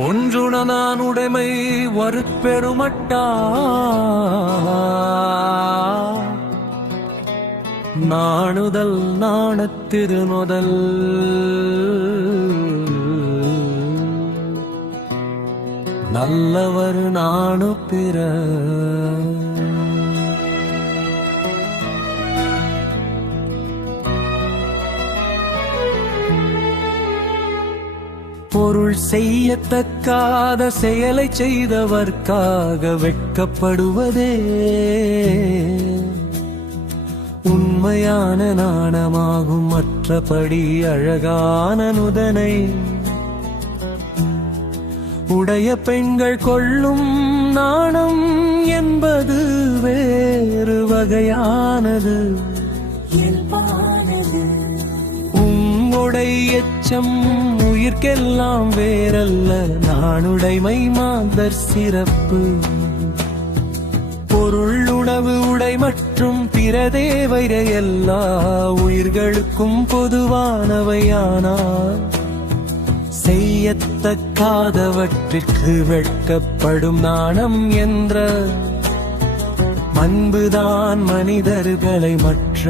ஒன்றுண நான் உடைமை வருப்பெருமட்டா நாணுதல் நாணத்திருநுதல் நல்லவர் நாணு பிற பொருள் செய்யத்தக்காத செயலை செய்தவர்க்காக வெட்கப்படுவதே உண்மையான நாணமாகும். மற்றபடி அழகான நுதனை உடைய பெண்கள் கொள்ளும் நாணம் என்பது வேறு வகையானது. உம்முடை எச்சம் உயிர்க்கெல்லாம் வேறல்ல, நானுடைமை மாந்தர் சிறப்பு. பொருள் உணவு உடை மற்றும் பிற தேவையை எல்லா உயிர்களுக்கும் பொதுவானவையானால் செய்யத்தக்காதவற்றிற்கு வெட்கப்படும் நாணம் என்ற அன்புதான் மனிதர்களை மற்ற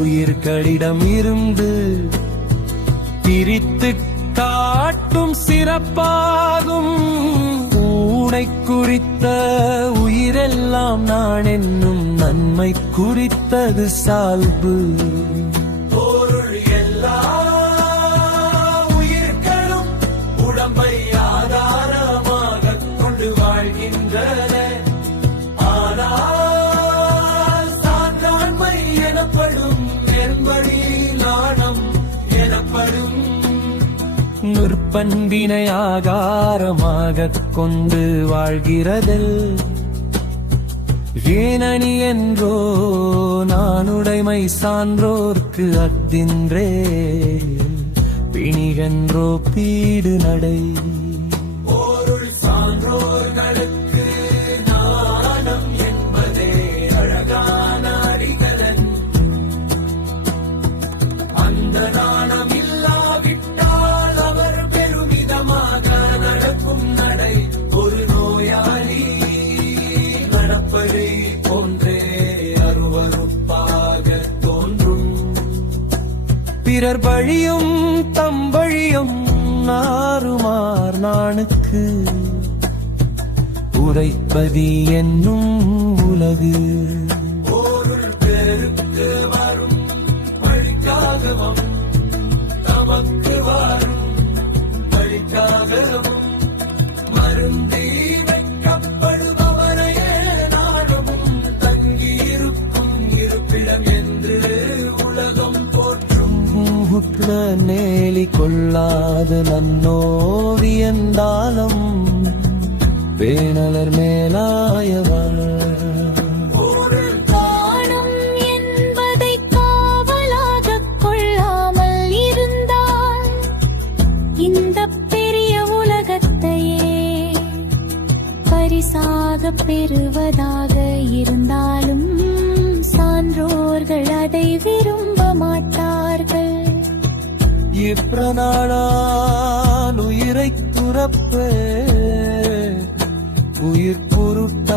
உயிர்களிடம் இருந்து பிரித்து காட்டும் சிறப்பாகும். ஊனை குறித்த உயிரெல்லாம் நான் என்னும் நன்மை குறித்தது சால்பு. பொருள் எல்லா உயிர்களும் உடம்பை ஆதாரமாக கொண்டு வாழ்கின்றன. ஆனால் சான்றாண்மை எனப்படும் என்படி நாணம் எனப்படும் நுற்பண்பினை ஆகாரமாகக் கொண்டு வாழ்கிறதில் ஏனணி என்றோ நானுடைமை சான்றோர்க்கு அத்தின்றே பிணிகென்றோ பீடு நடை. பொருள் சான்றோர்களுக்கு நாணம் என்பதே அழகான அடிகளன். அந்த நாணம் இல்லாவிட்டால் அவர் பெருமிதமாக நடக்கும் நடை ஒரு நோயாளி நடப்பதை போன்றே அருவருப்பாக தோன்றும். பிறர் வழியும் தம் வழியும் நாறுமார் நாணுக்கு உரைப்பதி என்னும் உலகு. பொருள் பெருக்கு வரும் வழிக்காகவும் தமக்கு வரும் வழிக்காகவும் மருந்தி வைக்கப்படுபவரையே நாடும் தங்கியிருக்கும் இருப்பிடம் என்று உலகம் போற்றும். நேலி கொள்ளாத நன்னோவியந்தாலும் பேணலர் மேலாயவர். நாணம் என்பதை காவலாகக் கொள்ளாமல் இருந்தால் இந்த பெரிய உலகத்தையே பரிசாக பெறுவதாக இருந்தாலும் சான்றோர்கள் அதை விரும்ப மாட்டார்கள். இப்பிரனாளால் உயிரை துறப்பே உயிர் பொருட்டான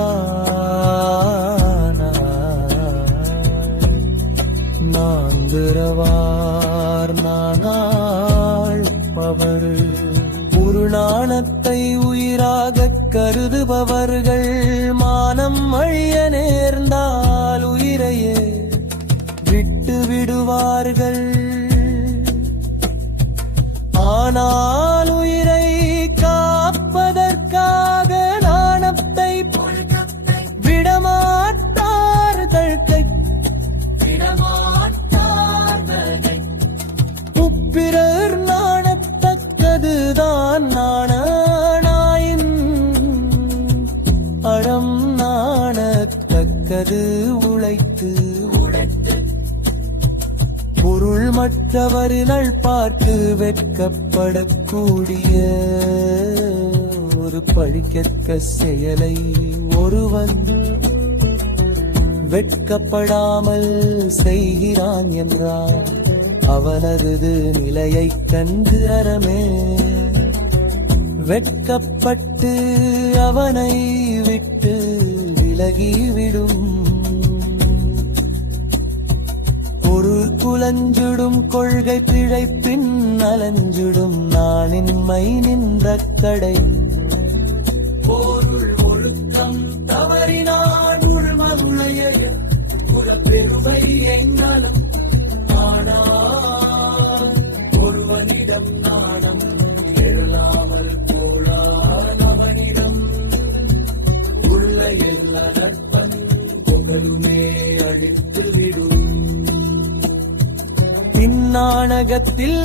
நாந்திரவார் நானாள் பவர். ஒரு நாணத்தை உயிராகக் கருதுபவர்கள் மானம் அழிய நேர்ந்தால் உயிரையே விட்டு விடுவார்கள். ஆனால் உயிரை காப்பதற்காக நாணத்தை விடமாட்டார்கள். உப்பிரர் நாணத்தக்கதுதான் நாணாயின் அறம் நாணத்தக்கது உழைத்து பொருள் மற்றவர்கள் பார்த்து வெட்கப்படக்கூடிய ஒரு பழிக்கற்க செயலை ஒருவன் வெட்கப்படாமல் செய்கிறான் என்றால் அவனது நிலையைக் கண்டு அறமே வெட்கப்பட்டு அவனை விட்டு விலகிவிடும். பொருள் குலஞ்சிடும் கொள்கை பிழைப்பின் அலஞ்சிடும் நானின்மை நின்ற கடை. பொருள் ஒழுக்கம் தவறினான் உள்மதுளைய பெருமை எங்கனும் ஆனால் ஒருவனிடம் நாணம் எழாமல் போலான் அவனிடம் உள்ள எல்லா நட்பன் புகழுமே அழித்து விடும். இந்நாணகத்தில்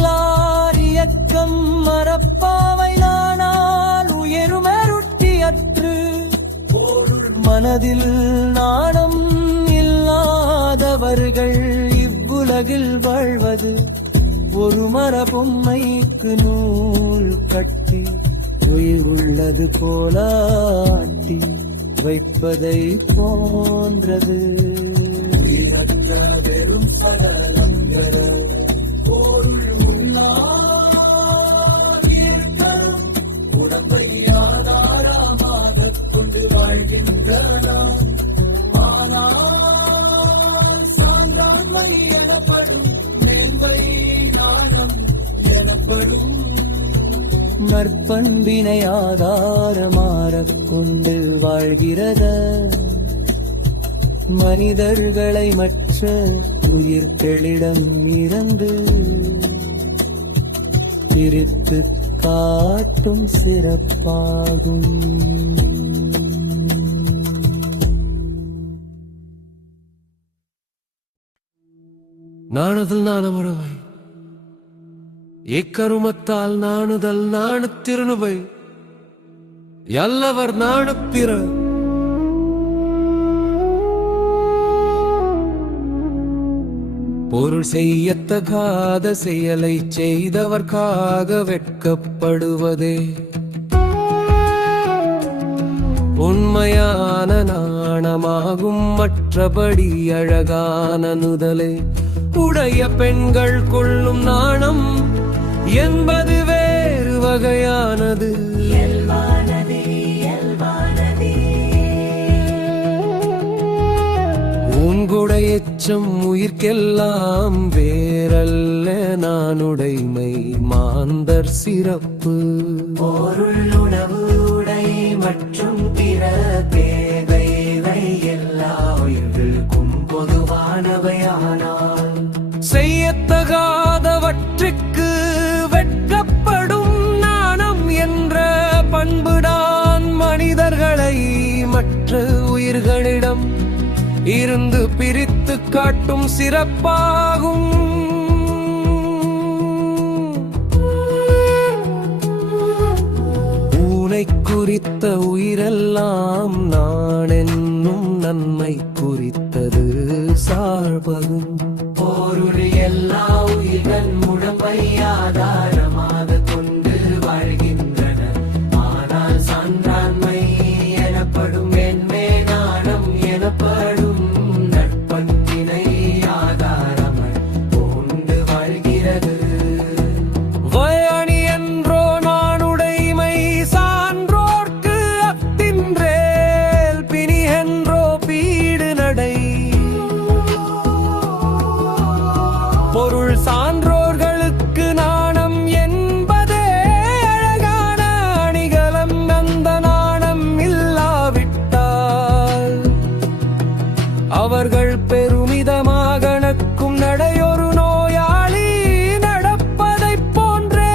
இயக்கம் மரப்பாவை நானால் உயருமருட்டியற்று மனதில் நாணம் இல்லாதவர்கள் இவ்வுலகில் வாழ்வது ஒரு மரபொம்மைக்கு நூல் கட்டி உள்ளது போல ஆட்டி வைப்பதை போன்றது. வெறும் படலங்கர பொருள் உள்ளாரும் உடம்பை ஆதாரமாக கொண்டு வாழ்கின்றனர். ஆனால் சான்றாண்மை எனப்படும் மேன்மை நாணம் எனப்படும் நற்பண்பினை ஆதாரமாறக் கொண்டு வாழ்கிறத மனிதர்களை மற்ற உயிர்களிடம் இருந்து பிரித்து காட்டும் சிறப்பாகும். நாணுதல் நாணமுறவை ஏக்கருமத்தால் நாணுதல் நாணுத்திருணுவை எல்லவர் நாணுப்பிற பொருள் செய்யத்தகாத செயலை செய்தவர்க்காக வெட்கப்படுவதே உண்மையான நாணமாகும். மற்றபடி அழகான நுதலே உடைய பெண்கள் கொள்ளும் நாணம் என்பது வேறு வகையானது. உங்குடைய எச்சம் உயிர்க்கெல்லாம் வேறல்ல நானுடைமை மாந்தர் சிறப்பு. பொருள் உணவு உடை மற்றும் பிற தேவைவை எல்லா உயிர்களுக்கும் பொதுவானவையானால் செய்யத்தகாதவற்றுக்கு வெட்கப்படும் நாணம் என்ற பண்புதான் மனிதர்களை மற்ற உயிர்களிடம் இருந்து பிரித்து காட்டும் சிறப்பாகும். ஊனை குறித்த உயிரெல்லாம் நான் என்னும் நன்மை குறித்தது சார்பகும். பொருள் எல்லா உயிர்கள் உடம்பை ஆதாரமாக கொண்டு வாழ்கின்றன. ஆனால் சான்றாண்மை எனப்படும் மேன்மை நாணம் எனப்படும் நற்பண்பினை ஆதாரமாய் கொண்டு வாழ்கிறது. வயணி என்றோ நானுடைமை சான்றோர்க்கு அத்தின்றேல் பிணி என்றோ பீடு நடை. பொருள் சான்றோர்களுக்கு நாணம் என்பதே அழகான அணிகலம். அந்த நாணம் இல்லாவிட்டால் அவர்கள் பெருமிதமாக நக்கும் நடையொரு நோயாளி நடப்பதைப் போன்றே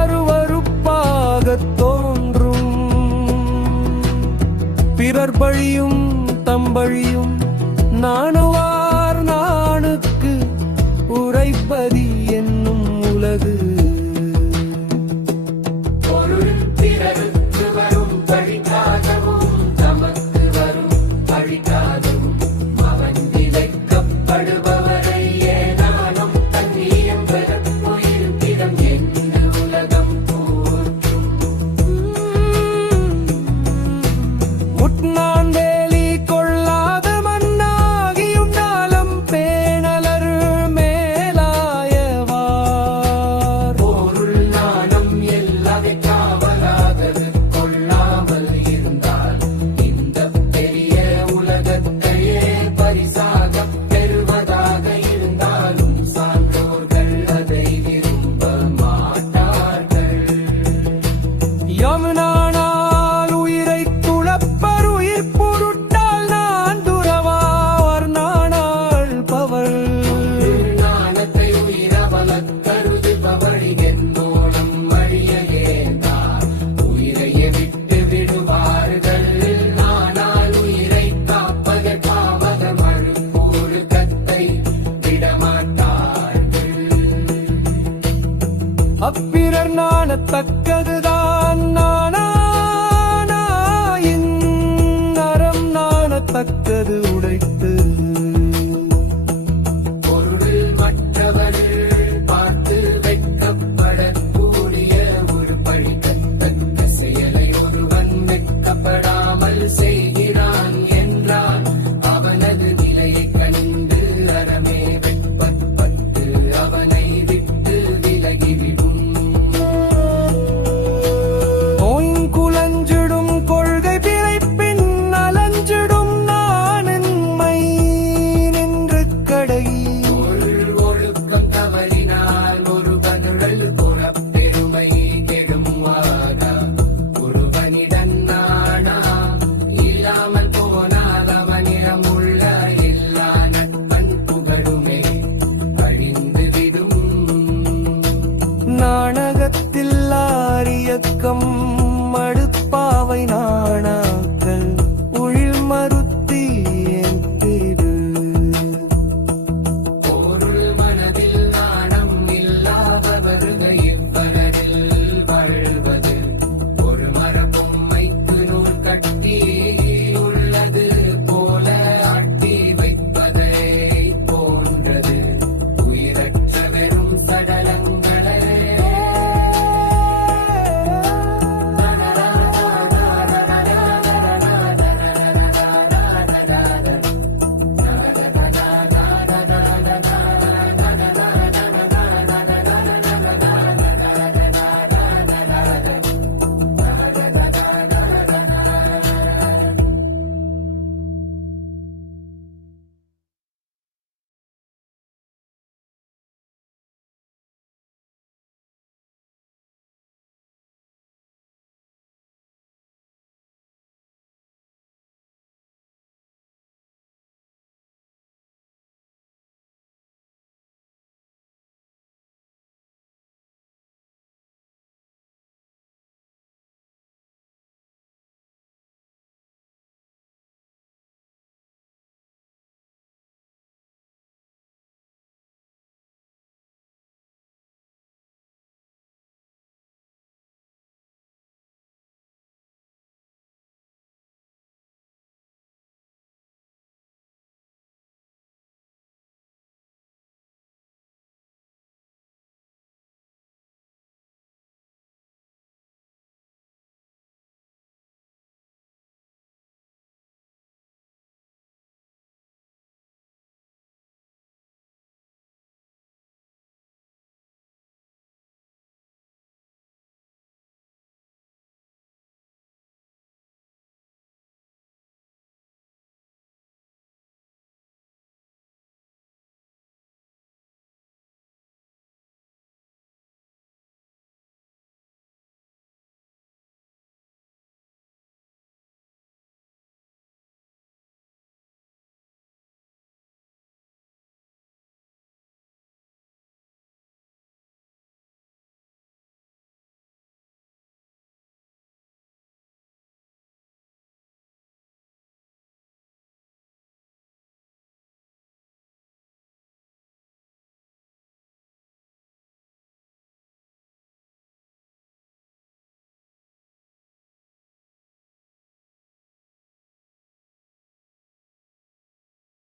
அருவருப்பாகத் தோன்றும். பிறர் பழியும் தம்பழியும் நாணுவார் நாணுக்கு உரை தக்க